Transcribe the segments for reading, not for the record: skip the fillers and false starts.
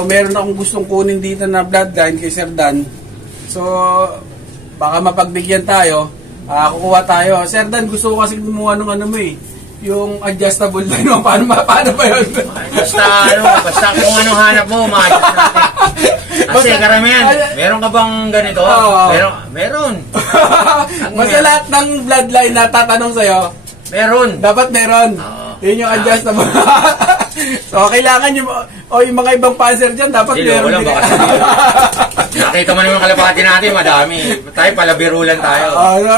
So, meron akong gustong kunin dito na bloodline kay Sir Dan. So, baka mapagbigyan tayo. Kukuha tayo. Sir Dan, gusto ko kasi gumawa ng ano mo eh. Yung adjustable line mo. Paano ba yun? Basta kung anong hanap mo, ma-adjust natin. Kasi karamihan, meron ka bang ganito? Meron. Basta lahat ng bloodline na tatanong sa'yo, meron. Dapat meron. Yun yung adjustable. So, kailangan yung mga ibang panser dyan, dapat meron. Wala baka nakita mo naman kalapati natin, madami. Tayo, palabiro lang tayo.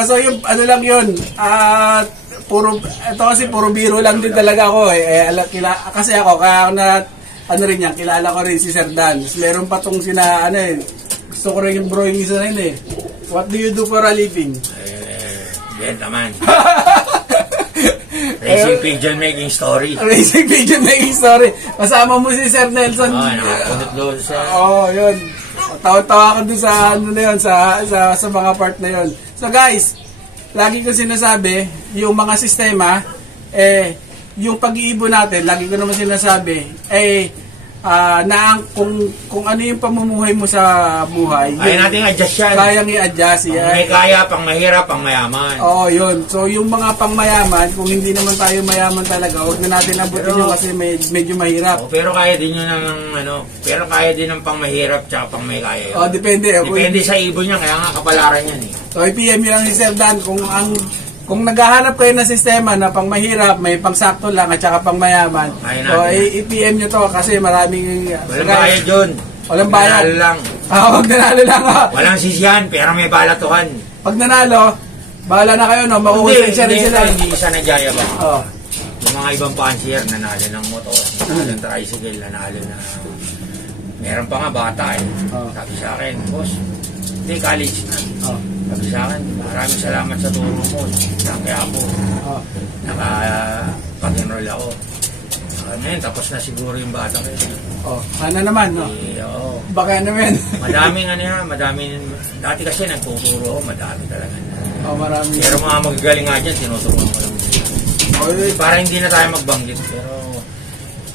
So, yung, ano lang yun, ito kasi puro biro lang din talaga ako eh. Kasi ako, kaya ano rin yan, kilala ko rin si Sir Dan. Meron pa tong gusto ko rin yung brewing isa na yun eh. What do you do for a living? Naman. Racing Pigeon Making Story. Racing Pigeon Making Story. Kasama mo si Sir Nelson. Nakapunot doon siya. Yun. Tawa-tawa ko doon sa sa mga part na yun. So guys, lagi ko sinasabi, yung mga sistema, yung pag-iibon natin, lagi ko naman sinasabi, kung ano yung pamumuhay mo sa buhay. Kaya natin i-adjust yan. Kayang i-adjust yan. May kaya, pang mahirap, pang mayaman. Yun. So, yung mga pang mayaman, kung hindi naman tayo mayaman talaga, huwag na natin abutin yun kasi medyo mahirap. Pero kaya din yun pero kaya din ng pang mahirap tsaka pang may kaya. Depende. Depende sa ibon niya, kaya nga kapalaran yan eh. So, i-PM nyo lang ni Sir Dan kung naghahanap kayo ng sistema na pang mahirap, may pang sakto lang at saka pang mayaman. So, i-PM nyo to kasi maraming... Walang bayad yun. Walang bayad. Nanalo lang. Wag nanalo lang. Walang sisiyan, pero may balatuhan. Pag nanalo, bahala na kayo, no? Makukusensya rin sila. Hindi isa nagyaya ba? Yung mga ibang pansier, nanalo ng motor, nanalo ng tricycle, nanalo na... Meron pa nga bata eh. Sabi sa akin, boss, hindi college na. Sabi sa akin, maraming salamat sa turo mo. Kaya ako, nakapag-enroll ako. Ngayon, tapos na siguro yung bata ko. Sana naman, no? Baka naman. madaming, dati kasi nagtuturo ako, madami talaga. Marami. Pero mga magagaling nga dyan, tinuturuan ko lang. Para hindi na tayo magbanggit. Pero,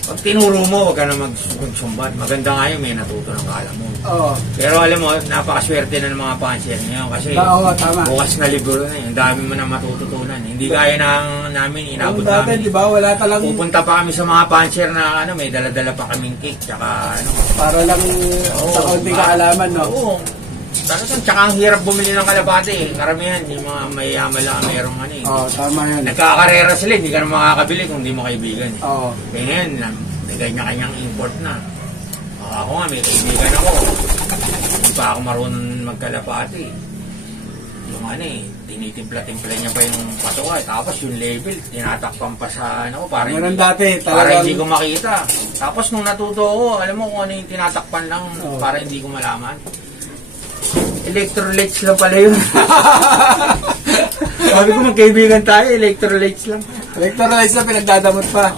pag tinuro mo, huwag ka na magsumbat. Maganda nga yun, may natuto ng kala mo. Pero alam mo, napakaswerte na ng mga pansier niyo kasi bukas na libro na yun. Ang dami mo na matututunan. Hindi gaya namin, inabot namin. Diba, wala talang... Pupunta pa kami sa mga pansier na may dala-dala pa kaming cake. Tsaka para lang sa konting kaalaman, no? Oo. Tsaka ang hirap bumili ng kalapate eh. Karamihan, yung mga mayayaman lang merong tama yan. Nagkakarera sila, hindi ka na makakabili kung hindi mo kaibigan eh. Kaya ngayon, may kanya-kanyang import na. Ako nga, may kaibigan ako. Hindi pa ako marunong magkalapate eh. Yung tinitimpla-timpla niya pa yung patuwa. Tapos yung label, tinatakpan pa sa para hindi ko makita. Tapos nung natuto ako, alam mo kung ano yung tinatakpan lang para hindi ko malaman. Electrolytes lang pala yun. Sabi ko magkaibigan tayo, electrolytes lang. Electrolytes lang, pinagdadamot pa.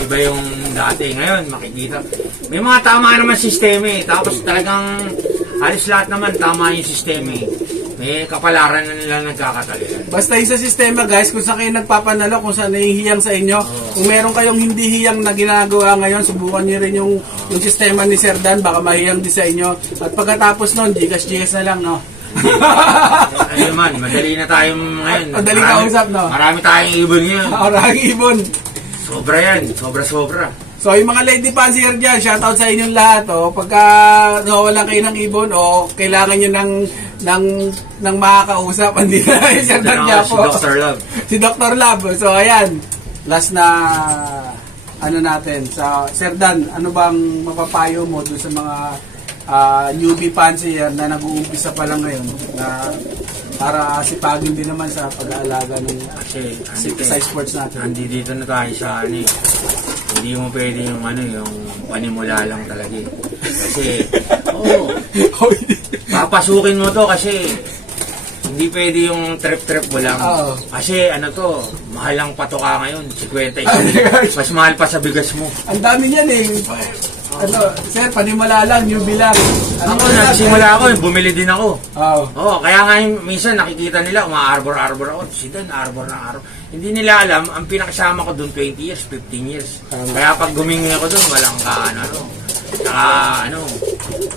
Iba yung dati. Ngayon, makikita. May mga tama naman sistema eh. Tapos talagang halos lahat naman tama yung sistema eh. May kapalaran na nila nagkakatalian. Basta yung sa sistema guys, kung saan kayo nagpapanalo, kung saan nahihiyang sa inyo, kung meron kayong hindi hiyang na ginagawa ngayon, subukan nyo rin yung sistema ni Sir Dan, baka mahiyang din sa inyo. At pagkatapos nun, Gcash na lang, no? Ano man, madali na tayong ngayon. Madali kausap, no? Marami tayong ibon ngayon. Maraming ibon. Sobra yan, sobra-sobra. So, yung mga lady fancier dyan, shoutout sa inyong lahat. Pagka nawalan kayo ng ibon, kailangan nyo ng makakausap, hindi na si Dr. Love. Si Dr. Love. So, ayan. Last na, natin. Sa Sir Dan, ano bang mapapayo mo doon sa mga newbie fancier na nag-uumpisa pa lang ngayon na para sipagin din naman sa pag-aalaga ng sa sports natin. Dito na tayo sa hindi mo pwede yung yung panimula lang talaga eh. Kasi papasukin mo to kasi hindi pwede yung trip mo lang. Kasi mahal ang patoka ngayon, 50. Mas mahal pa sa bigas mo. Ang dami niyan eh. Sir, panimula lang, newbie lang. Nagsimula ako, bumili din ako. Kaya nga minsan nakikita nila, uma-arbor-arbor ako. Sidan, arbor na arbor. Hindi nila alam, ang pinakasama ko doon 20 years, 15 years. Kaya pag gumingi ako doon, walang Saka,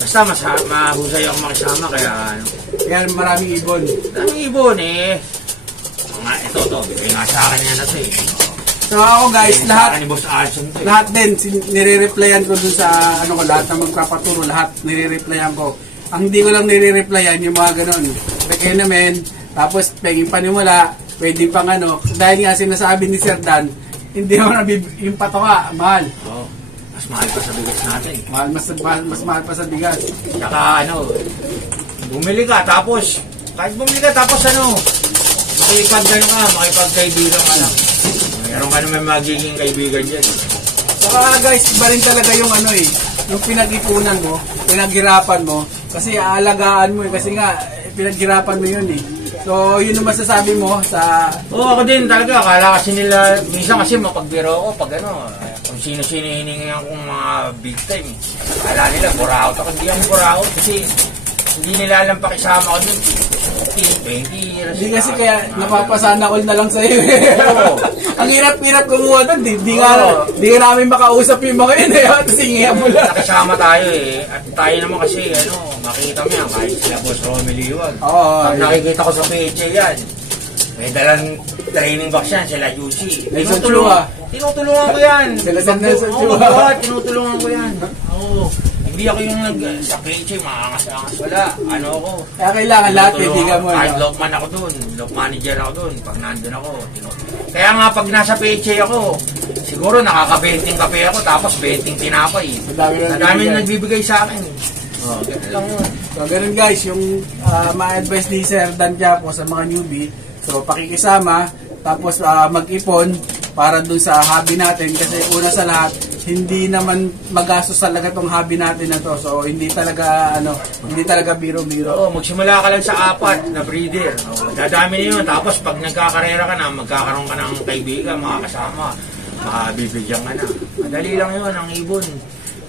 basta mahusay ako makisama, kaya, Kaya maraming ibon. Maraming ibon, ito, bigay nga sa akin yan na ito, So ako guys, lahat din, nire-replyan ko dun sa, lahat na magpapaturo, lahat nire-replyan ko. Ang hindi ko lang nire-replyan, yung mga ganun. Pagkain namin, tapos paging panimula, pwede pang dahil nga sinasabi ni Sir Dan, hindi mo yung patoka, mahal. Oo, mas mahal pa sa bigas natin. Mas mahal pa sa bigas. Saka bumili ka, tapos, makipagkaibigan ka lang. Meron ka naman magiging kaibigan dyan. Saka guys, iba rin talaga yung yung pinag-ipunan mo, pinaghirapan mo, kasi aalagaan mo kasi nga, pinaghirapan mo yun So, yun ang masasabi mo sa... Oo, ako din talaga. Akala kasi nila, minsan kasi mapagbiro ako pag kung sino-sino hiningan kong mga big time. Akala nila, buraot ako. Hindi ako buraot kasi hindi nila alam pakisama ko dun. 20 years. Hindi kasi kaya napapasana all na lang sa'yo. Ang hirap-hirap kumuha doon. Di nga namin makausap yung mga yun Tapos hingihan mo lang. Nakasama tayo At tayo naman kasi, makita mo yan. Kahit sila Boss Romy Liwag. Pag nakikita ko sa PHA yan, may dalang training box yan, sila Yusi. Tinutulungan ko yan. Tinutulungan ko yan. Oo. Hindi ako yung sa PHA, makangas-angas, wala. Ako. Kaya kailangan lahat, kaibigan mo. Kahit lockman ako dun, lock manager ako dun, pag nandun ako. Kaya nga, pag nasa PHA ako, siguro nakaka-20 kape ako, tapos 20 tinapay. Madami na nagbibigay sa akin. Ganun lang yun. So, ganun guys, yung ma-advise ni Sir Dan Quiapo sa mga newbie, so pakikisama, tapos mag-ipon para dun sa hobby natin, kasi una sa lahat, hindi naman magastos talaga tong hobby natin na to. So hindi talaga biro-biro. Oo, magsimula ka lang sa 4 na breeder. Dadami na yun. Tapos pag nagkakarera ka na, magkakaroon ka ng kaibigan, mga kasama, mabibigyan ka na. Madali lang yun ang ibon.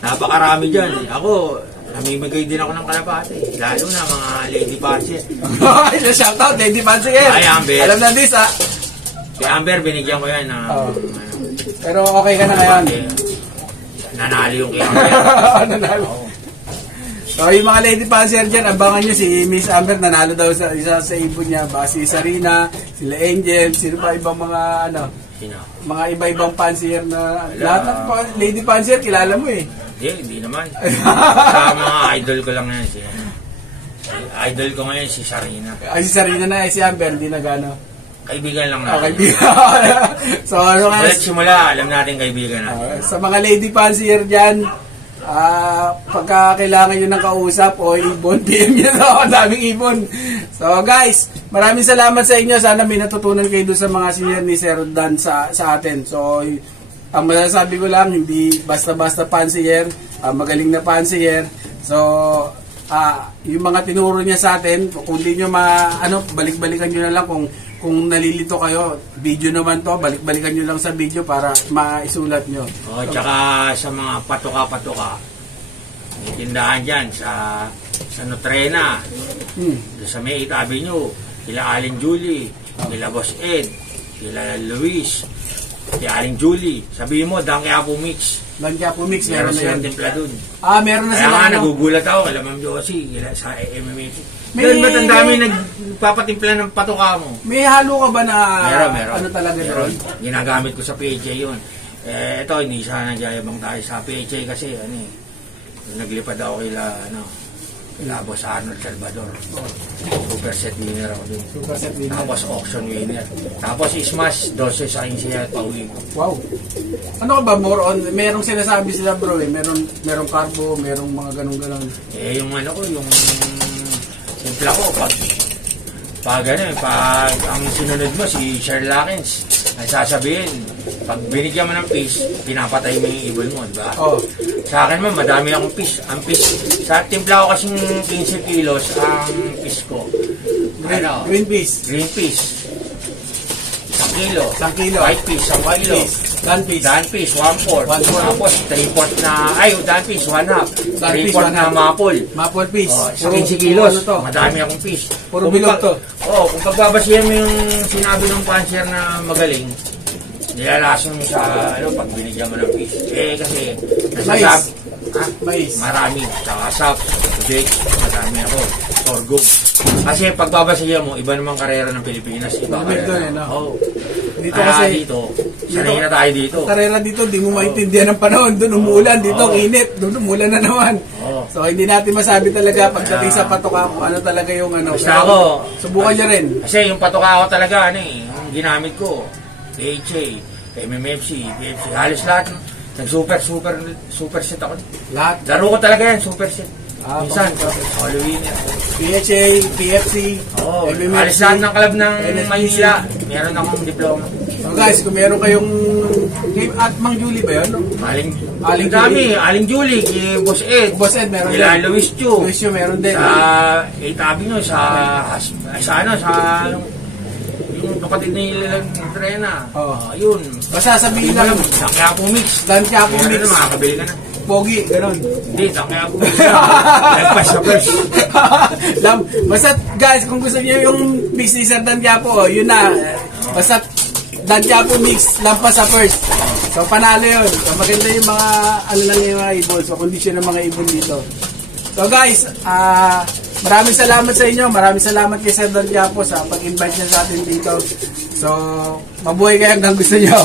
Napakarami dyan. Ako, namimigay din ako ng kalapate. Lalo na mga lady pansier. Shoutout, lady pansier. Ay, Amber. Alam na this, Si Amber, binigyan ko yan. Pero okay ka na ngayon. Nanalo yung kaya. Nanalo. So yung mga lady pansier dyan, abangan nyo si Miss Amber, nanalo daw sa isa sa ibon niya. Ba si Sarina, sila Angel, sino pa ibang mga mga iba-ibang pansier na lahat ng lady pansier kilala mo Hindi naman. Sa mga idol ko lang yan idol ko ngayon si Sarina. Si Sarina na si Amber, hindi na gano. Kaibigan lang natin. Kaibigan. So, Balik simula, alam natin kaibigan natin. Sa mga lady fancier dyan, pagka kailangan nyo ng kausap o ibon, PM nyo na. Daming ibon. So, guys, maraming salamat sa inyo. Sana may natutunan kayo doon sa mga senior ni Sir Dan sa atin. So, ang masasabi ko lang, hindi basta-basta fancier, magaling na fancier. So, yung mga tinuro niya sa atin, kung hindi nyo balik-balikan nyo na lang kung nalilito kayo, video naman to, balik-balikan nyo lang sa video para maisulat nyo. Tsaka sa mga patuka-patuka, may tindahan dyan sa Nutrena, sa May 8 Avenue, kila Aling Julie, kila Boss Ed, kila Luis, kila Aling Julie. Sabihin mo, Dan Quiapo Mix. Dan Quiapo Mix, meron na yan. Timpla dun. Meron na sila. Kaya nga, nagugulat ako, kala Ma'am Josie, kila sa MMA. Dahil ba't ang dami nagpapatimpla ng patuka mo? May halo ka ba na meron. Talaga meron. Ginagamit ko sa PHA yun. Ito, hindi sana nagyayabang tayo sa PHA kasi naglipad ako kila Boss Arnold Salvador. Super set winner ako dun. Tapos auction winner. Tapos Smash, 12 sa 15 at pauwi ko. Wow. Ano ka ba, more on, merong sinasabi sila bro merong carbo, merong mga ganun-ganon. Yung yung timpla ko, pag ang sinunod mo, si Sherlockins, ay sasabihin, pag binigyan mo ng fish, pinapatay mo yung ibon mo, diba? Sa akin man, madami akong fish. Ang fish, sa timpla ko kasing 15 kilos, ang fish ko. Green fish. Green fish. 1 kilo. 1 kilo. White fish, 1 kilo. Dan fish, 1/4. Tapos 3/4 na, dan fish, 1/2. 3/4 na maple. Maple fish. Sa 15 kilos, madami akong fish. Puro bilog to. Kung pagbabasihan mo yung sinabi ng pansier na magaling, nilalason mo sa, pag binigyan mo ng fish. Kasi, Ha? Mais. Marami. Tsaka sap, tubig, marami ako. Sorghum. Kasi pagbabasihan mo, iba namang karera ng Pilipinas. Iba Malamig karera. doon eh, no? Oo. Dito Kaya kasi, dito, sanay na tayo dito. karera dito, di mo maintindihan ng panahon. Doon umulan, dito ang init. Doon umulan na naman. Oo. So, hindi natin masabi talaga pagdating sa patoka kung ano talaga yung ano. Basta ako, subukan niya rin. Kasi yung patoka ko talaga, yung ginamit ko, DHA, MMFC, PFC, halos lahat. Super set ako. Lahat. Laro ko talaga yan, super set. Minsan, pang- Halloween yan. PHA, PFC, Oo, halos MMFC. lahat ng club ng NSPC. Manila, meron akong diploma. So guys, kung meron kayong at Mang Julie ba yun? No? Aling dami, Aling Julie, kay Boss Ed, Boss Ed, meron kila din. Luis Chu, Luis Chu, meron din. sa 8 Avenue, sa yung kapatid ni Trena. Oo. Yun. Basta sabihin lang, Kaya po mix. Dan Quiapo Meron Mix, na, makakabili ka na. Pogi, gano'n. Hindi, kaya po mix na. Nagpas sa first. Basta guys, kung gusto niyo yung mix ni Sir Dan Quiapo, yun na. Basta Dan Quiapo mix, lampas sa first. So panalo yun. So maganda yung mga, ano lang yung mga ibon. So kondisyon ng mga ibon dito. So guys, maraming salamat sa inyo. Maraming salamat kay Sir Dan Quiapo sa pag-invite niya sa atin dito. So, mabuhay kayo hanggang gusto niyo.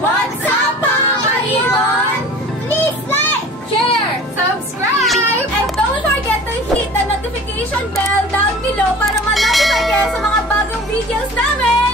What's up, mga ibon? Please like, share, subscribe, and don't forget to hit the notification bell down below para ma-notify kayo sa mga bagong videos namin!